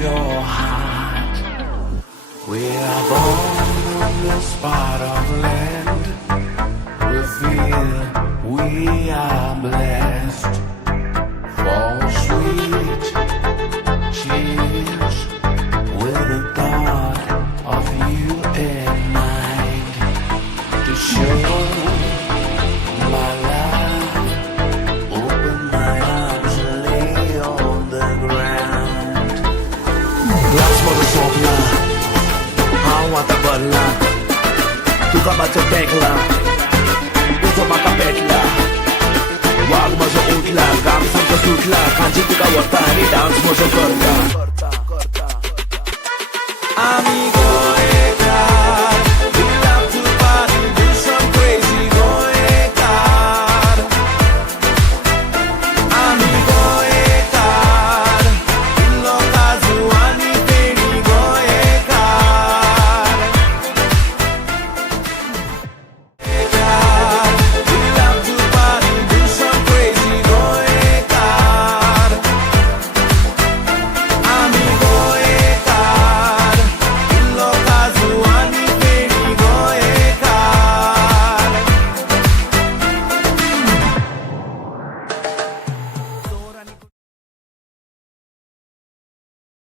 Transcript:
your heart. We are born on this part of land. We feel we are blessed. For sweet cheers with the thought of you in mind. To show my love, open my arms and lay on the ground. Glass mo sopla, hawa tabala. Tu ka ba sa tekla? Uso makapetla. Wag mo sa utla, gamit sa kasutla. Kanji tu ka watari, dance mo sa karga.